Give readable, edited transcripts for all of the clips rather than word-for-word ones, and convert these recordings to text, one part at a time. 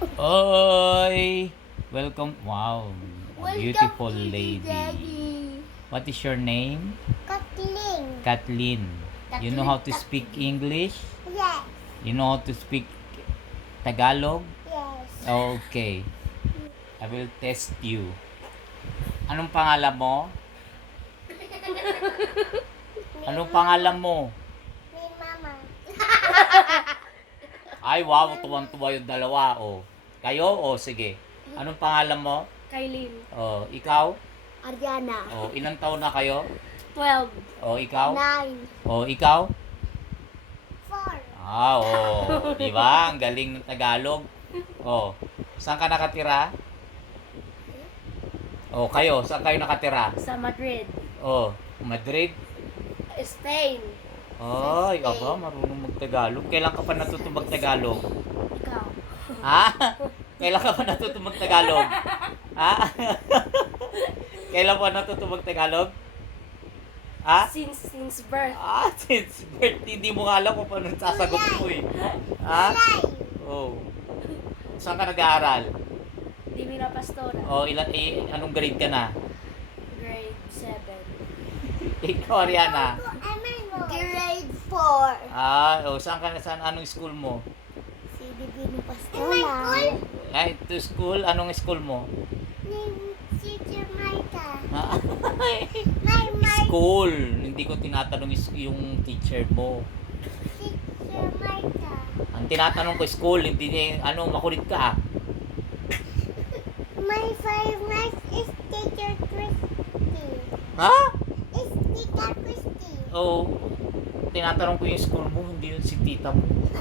Oy! Welcome. Wow. A Welcome, beautiful Daddy. lady. What is your name? Kathleen. Kathleen. You know how to speak English? Yes. You know how to speak Tagalog? Yes. Okay. I will test you. Anong pangalan mo? Anong pangalan mo? Ni Mama. Ay, wow. Tuwang-tuwa yung dalawa. Oh. Kayo? Oh, sige. Anong pangalan mo? Kailin. Oh, ikaw? Ariana. Oh, ilang taon na kayo? 12. Oh, ikaw? 9. Oh, ikaw? 4. Ah, oh. Di ba? Ang galing ng Tagalog. Oh. Saan ka nakatira? Oh, kayo. Saan kayo nakatira? Sa Madrid. Oh, Madrid? Spain. Ay, aba, marunong mag-Tagalog. Kailan ka pa natuto mag-Tagalog? Ikaw. Ha? Kailan ka pa natuto mag-Tagalog? Ha? Kailan pa natuto mag-Tagalog? Ha? Since birth. Ah, since birth, hindi mo nga alam kung paano sasagot mo eh. Ha? Oh. Saan ka nag-aaral? Divina Pastora. Oh, anong grade ka na? Grade 7. Ikaw, Ariana. Grade 4. Ah, oh, saan anong school mo? Si Divina Pastora. Ay, to school, anong school mo? Ni Teacher Marta. Ah, My school. Hindi ko tinatanong yung teacher mo. Teacher Marta. Ang tinatanong ko school, hindi makulit ka ah. My favorite is Teacher Christy. Ha? Is Tita Christy. Oo. Tinatanong ko yung school mo, hindi yun si tita mo.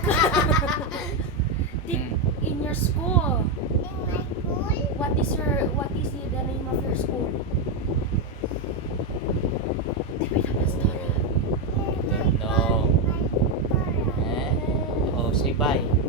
Hmm. In your school. In my school, What is the name of your school? Divina Pastora. in my No. school, my Eh? Oh, say bye.